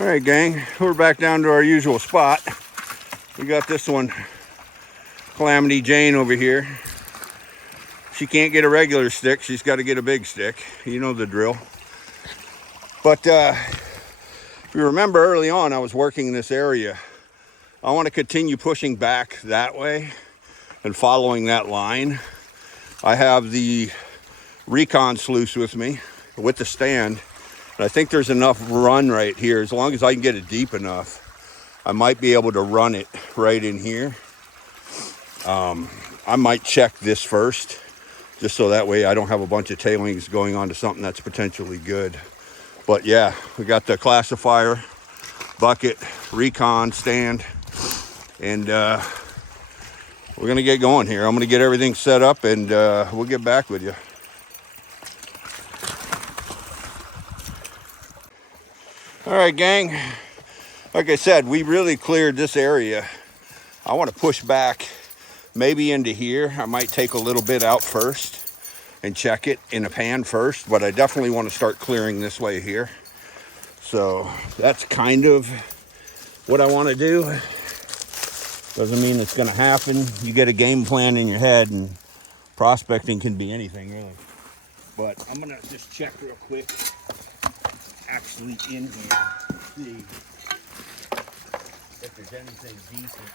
All right, gang, we're back down to our usual spot. We got this one, Calamity Jane over here. She can't get a regular stick. She's got to get a big stick. You know the drill. But if you remember early on, I was working in this area. I want to continue pushing back that way and following that line. I have the Recon Sluice with me with the stand. And I think there's enough run right here. As long as I can get it deep enough, I might be able to run it right in here. I might check this first, just so that way I don't have a bunch of tailings going on to something that's potentially good. But yeah, we got the classifier, bucket, Recon stand, and we're gonna get going here. I'm gonna get everything set up and we'll get back with you. All right, gang, like I said, we really cleared this area. I want to push back maybe into here. I might take a little bit out first and check it in a pan first, but I definitely want to start clearing this way here. So that's kind of what I want to do. Doesn't mean it's going to happen. You get a game plan in your head, and prospecting can be anything, really. But I'm going to just check real quick. Actually in here, see if there's anything decent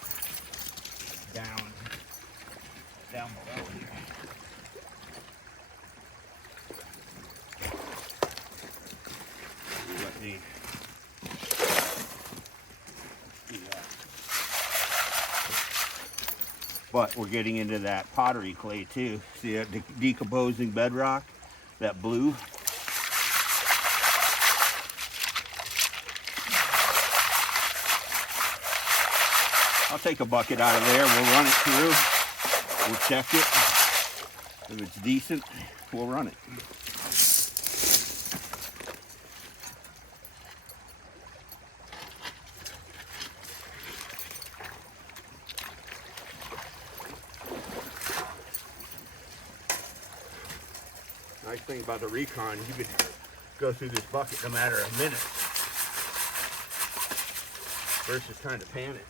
down below here. Let me see that. But we're getting into that pottery clay too. See that decomposing bedrock, that blue. I'll take a bucket out of there, we'll run it through, we'll check it. If it's decent, we'll run it. Nice thing about the Recon, you could go through this bucket no matter a minute versus trying to pan it.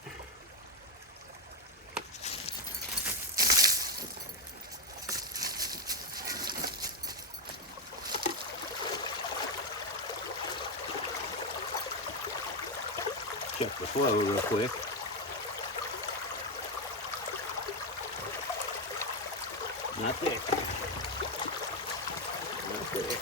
Check the flow real quick. Not there. Not there.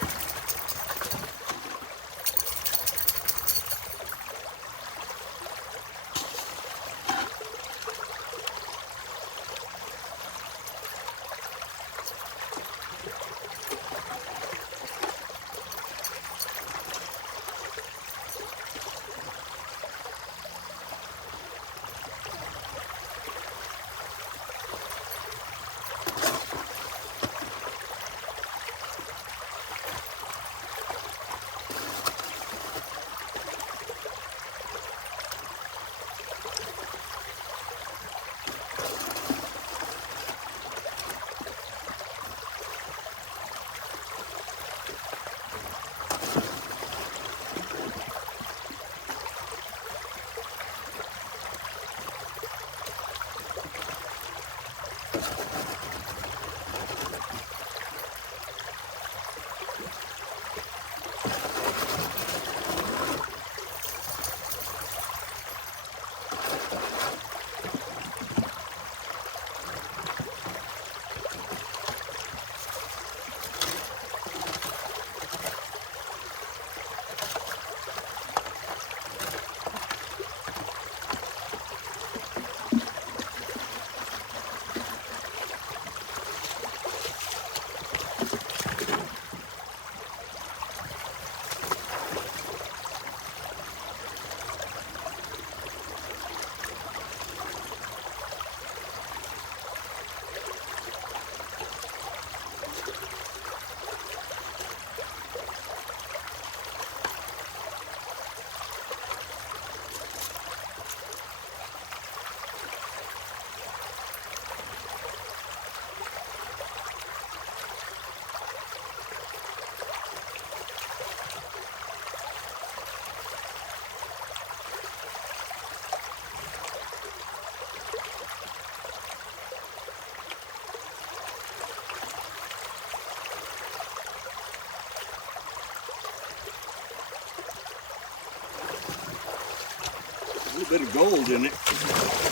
A little bit of gold in it.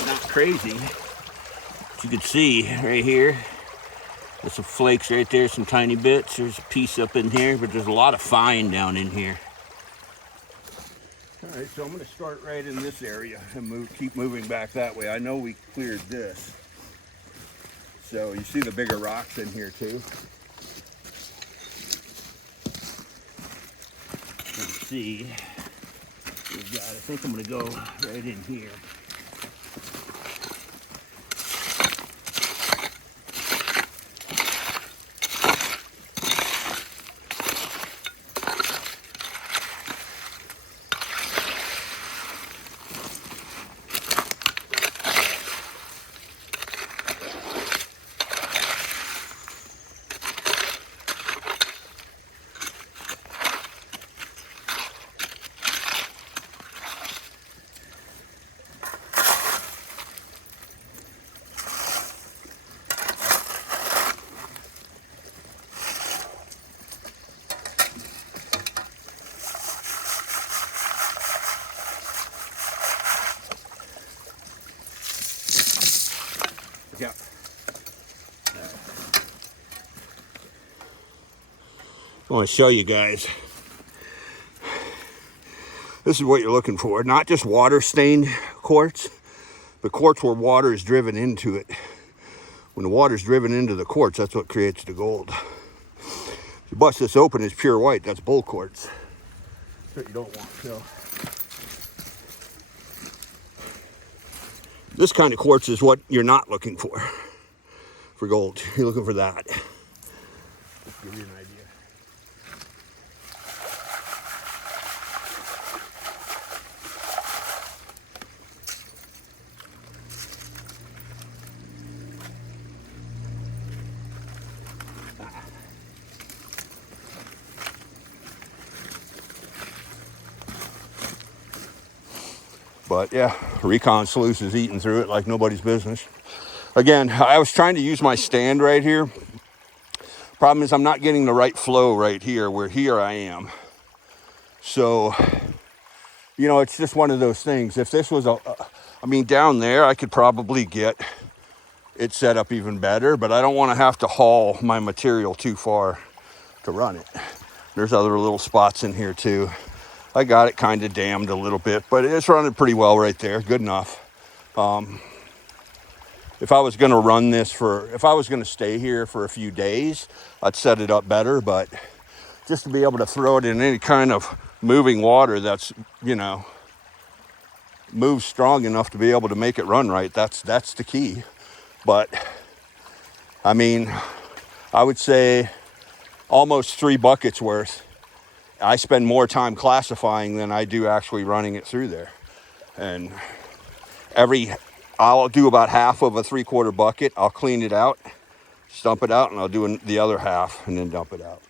Not crazy. As you can see right here, there's some flakes right there, some tiny bits. There's a piece up in here, but there's a lot of fine down in here. All right, so I'm going to start right in this area and keep moving back that way. I know we cleared this. So you see the bigger rocks in here too. Let's see. We've got, I think I'm going to go right in here. Yeah. I want to show you guys. This is what you're looking for. Not just water stained quartz, but quartz where water is driven into it. When the water is driven into the quartz, that's what creates the gold. If you bust this open, it's pure white. That's bull quartz. That's what you don't want. So this kind of quartz is what you're not looking for gold. You're looking for that. Just give you an idea. But yeah, Recon Sluice is eating through it like nobody's business. Again, I was trying to use my stand right here. Problem is I'm not getting the right flow right here, where here I am. So, you know, it's just one of those things. If this was I mean, down there, I could probably get it's set up even better, but I don't want to have to haul my material too far to run it. There's other little spots in here too. I got it kind of dammed a little bit, but it's running pretty well right there. Good enough. If I was going to run this if I was going to stay here for a few days, I'd set it up better, but just to be able to throw it in any kind of moving water that's, you know, moves strong enough to be able to make it run right, that's the key. But I mean, I would say almost 3 buckets worth. I spend more time classifying than I do actually running it through there. And I'll do about half of a 3/4 bucket. I'll clean it out, dump it out, and I'll do the other half and then dump it out.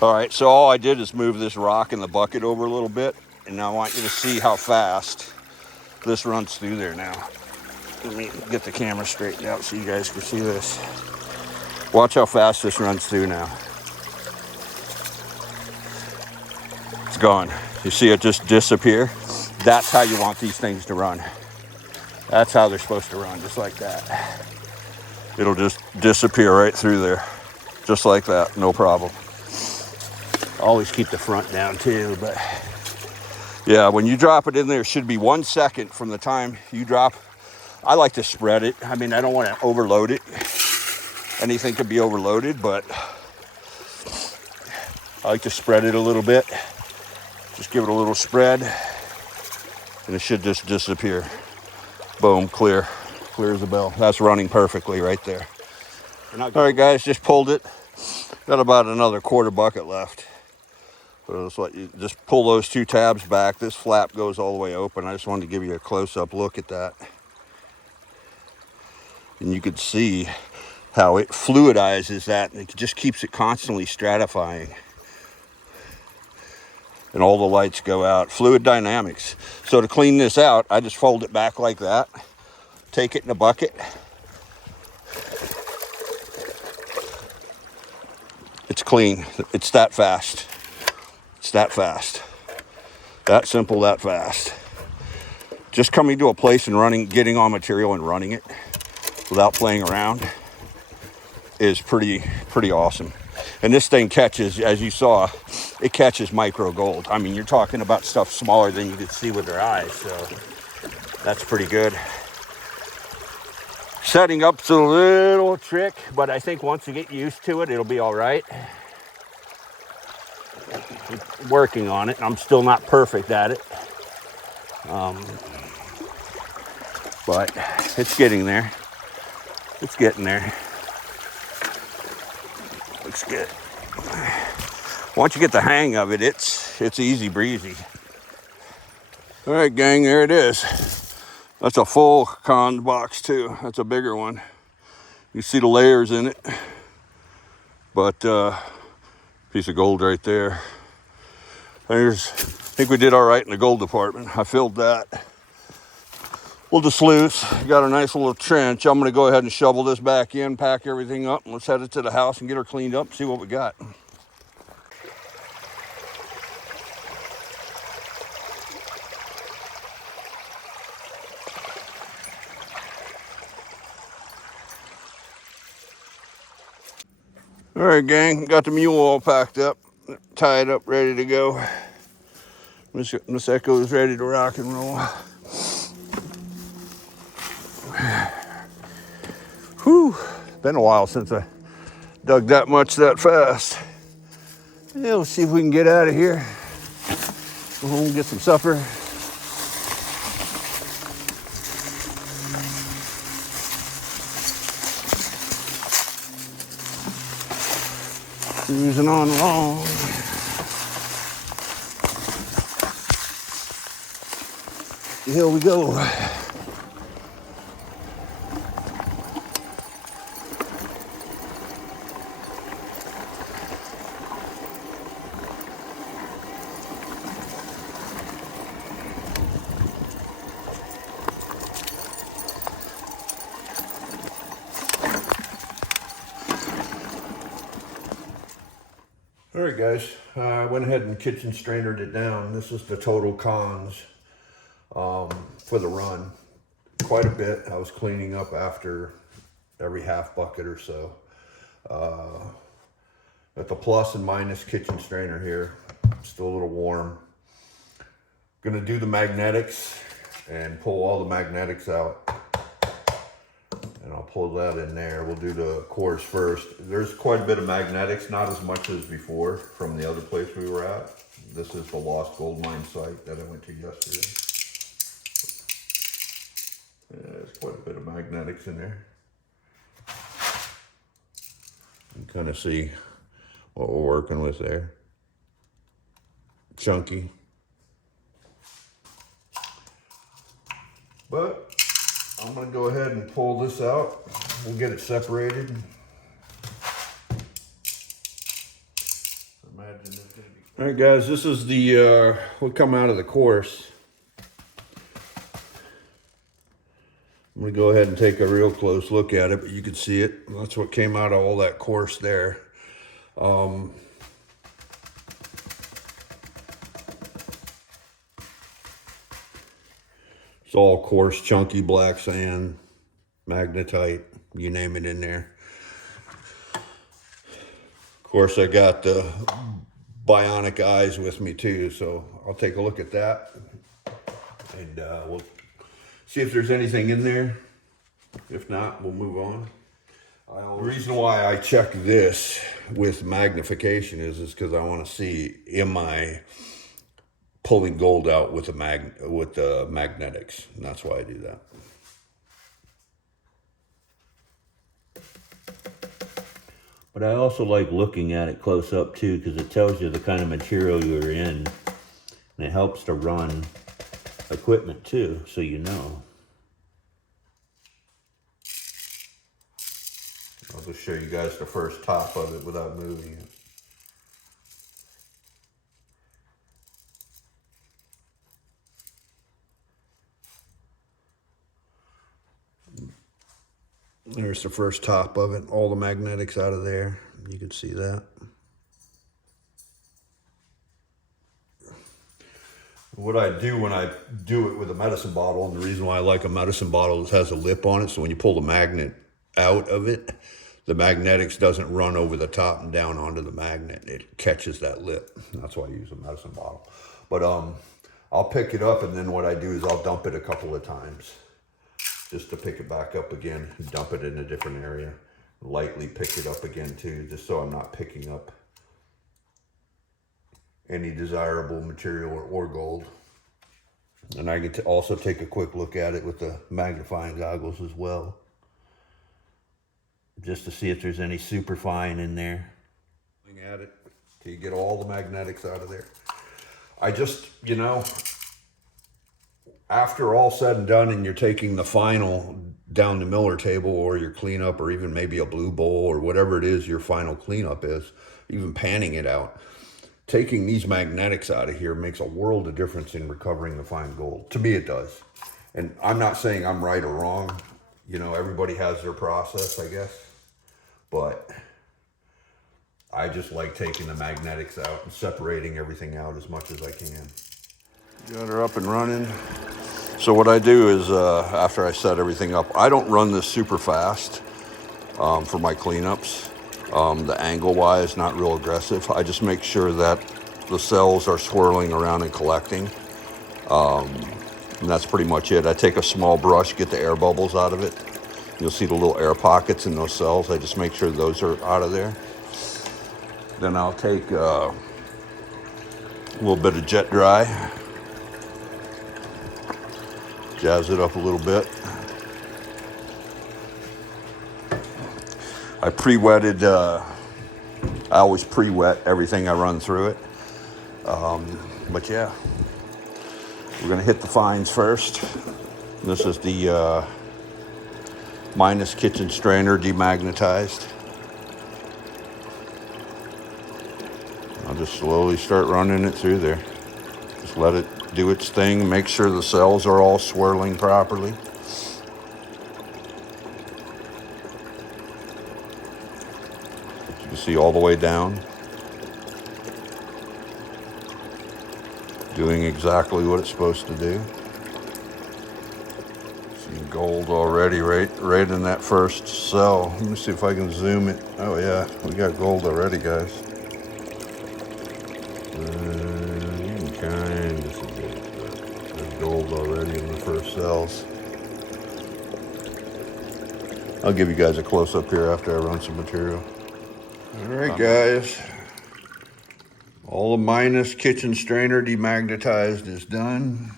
All right, so all I did is move this rock in the bucket over a little bit, and now I want you to see how fast this runs through there now. Let me get the camera straightened out so you guys can see this. Watch how fast this runs through now. It's gone. You see it just disappear? That's how you want these things to run. That's how they're supposed to run, just like that. It'll just disappear right through there, just like that, no problem. Always keep the front down too, but yeah, when you drop it in there, it should be 1 second from the time you drop. I like to spread it. I mean, I don't want to overload it. Anything could be overloaded, but I like to spread it a little bit. Just give it a little spread, and it should just disappear. Boom, clear as a bell. That's running perfectly right there. All right, guys, just pulled it. Got about another 1/4 bucket left. So that's what you just pull those 2 tabs back. This flap goes all the way open. I just wanted to give you a close-up look at that. And you could see how it fluidizes that, and it just keeps it constantly stratifying. And all the lights go out. Fluid dynamics. So to clean this out, I just fold it back like that. Take it in a bucket. It's clean. It's that fast. It's that fast. That simple, that fast. Just coming to a place and getting on material and running it without playing around is pretty awesome. And this thing catches, as you saw, it catches micro gold. I mean, you're talking about stuff smaller than you could see with your eyes, so that's pretty good. Setting up's a little trick, but I think once you get used to it, it'll be all right. I'm working on it. I'm still not perfect at it, but it's getting there. It's getting there. Looks good. Once you get the hang of it, it's easy breezy. All right, gang, there it is. That's a full con box too. That's a bigger one. You see the layers in it, but piece of gold right there. I think we did all right in the gold department. I filled that. Little sluice, got a nice little trench. I'm gonna go ahead and shovel this back in, pack everything up, and let's head it to the house and get her cleaned up and see what we got. All right, gang, got the mule all packed up, tied up, ready to go. Miss Echo is ready to rock and roll. Whew, been a while since I dug that much that fast. Yeah, let's see if we can get out of here. Go home and get some supper. Cruising on along. Here we go. All right, guys, I went ahead and kitchen strainered it down. This is the total cons for the run. Quite a bit. I was cleaning up after every half bucket or so. Got the plus and minus kitchen strainer here. Still a little warm. Gonna do the magnetics and pull all the magnetics out. And I'll pull that in there. We'll do the cores first. There's quite a bit of magnetics, not as much as before from the other place we were at. This is the Lost Gold Mine site that I went to yesterday. Yeah, there's quite a bit of magnetics in there. You can kind of see what we're working with there. Chunky. But I'm gonna go ahead and pull this out. We'll get it separated. Imagine it's gonna be. All right, guys, this is the what come out of the course. I'm gonna go ahead and take a real close look at it, but you can see it. That's what came out of all that course there. It's all coarse, chunky black sand, magnetite, you name it in there. Of course, I got the bionic eyes with me too, so I'll take a look at that. And we'll see if there's anything in there. If not, we'll move on. The reason why I check this with magnification is because I want to see, am I pulling gold out with the magnetics, and that's why I do that. But I also like looking at it close up too, because it tells you the kind of material you're in, and it helps to run equipment too, so you know. I'll just show you guys the first top of it without moving it. There's the first top of it, all the magnetics out of there. You can see that. What I do when I do it with a medicine bottle, and the reason why I like a medicine bottle is it has a lip on it, so when you pull the magnet out of it, the magnetics doesn't run over the top and down onto the magnet. It catches that lip. That's why I use a medicine bottle. But I'll pick it up, and then what I do is I'll dump it a couple of times, just to pick it back up again, dump it in a different area, lightly pick it up again too, just so I'm not picking up any desirable material or gold. And I get to also take a quick look at it with the magnifying goggles as well, Just to see if there's any superfine in there. At it till you get all the magnetics out of there. I just, you know, after all said and done, and you're taking the final down the miller table or your cleanup, or even maybe a blue bowl or whatever it is your final cleanup is, even panning it out, taking these magnetics out of here makes a world of difference in recovering the fine gold. To me, it does. And I'm not saying I'm right or wrong. You know, everybody has their process, I guess. But I just like taking the magnetics out and separating everything out as much as I can. Got her up and running. So what I do is, after I set everything up, I don't run this super fast for my cleanups. The angle-wise, not real aggressive. I just make sure that the cells are swirling around and collecting. And that's pretty much it. I take a small brush, get the air bubbles out of it. You'll see the little air pockets in those cells. I just make sure those are out of there. Then I'll take a little bit of jet dry, jazz it up a little bit. I pre-wetted, I always pre-wet everything I run through it. But yeah, we're gonna hit the fines first. This is the minus kitchen strainer demagnetized. I'll just slowly start running it through there. Just let it do its thing. Make sure the cells are all swirling properly. You can see all the way down. Doing exactly what it's supposed to do. So you can gold already, right in that first cell. Let me see if I can zoom it. Oh yeah, we got gold already, guys. You can kind of see it, but there's gold already in the first cells. I'll give you guys a close-up here after I run some material. All right, guys. All the minus kitchen strainer demagnetized is done.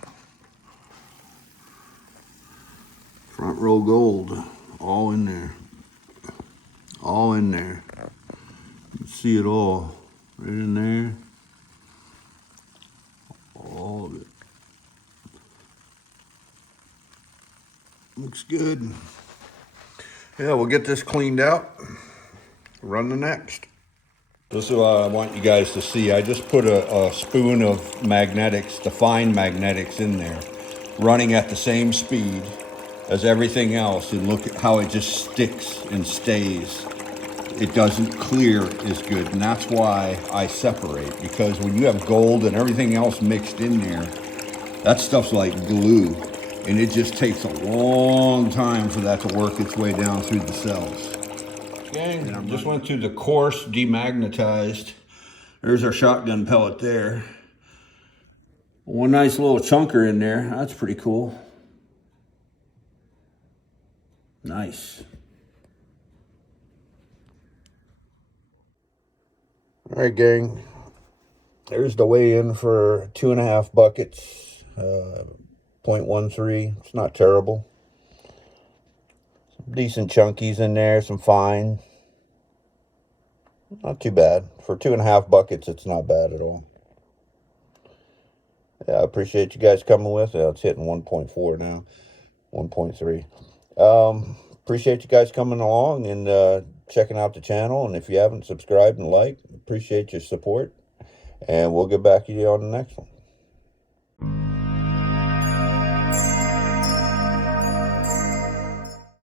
Front row gold, all in there. All in there. You can see it all right in there. All of it. Looks good. Yeah, we'll get this cleaned out. Run the next. This is what I want you guys to see. I just put a spoon of magnetics, the fine magnetics in there, running at the same speed as everything else, and look at how it just sticks and stays. It doesn't clear as good, and that's why I separate, because when you have gold and everything else mixed in there, that stuff's like glue, and it just takes a long time for that to work its way down through the cells. Gang, just went through the coarse demagnetized. There's our shotgun pellet there. One nice little chunker in there. That's pretty cool. Nice. All right, gang. There's the weigh-in for 2.5 buckets. 0.13. It's not terrible. Decent chunkies in there, some fine. Not too bad. For 2.5 buckets, it's not bad at all. Yeah, I appreciate you guys coming with it. It's hitting 1.4 now. 1.3. Appreciate you guys coming along and checking out the channel. And if you haven't subscribed and liked, appreciate your support. And we'll get back to you on the next one.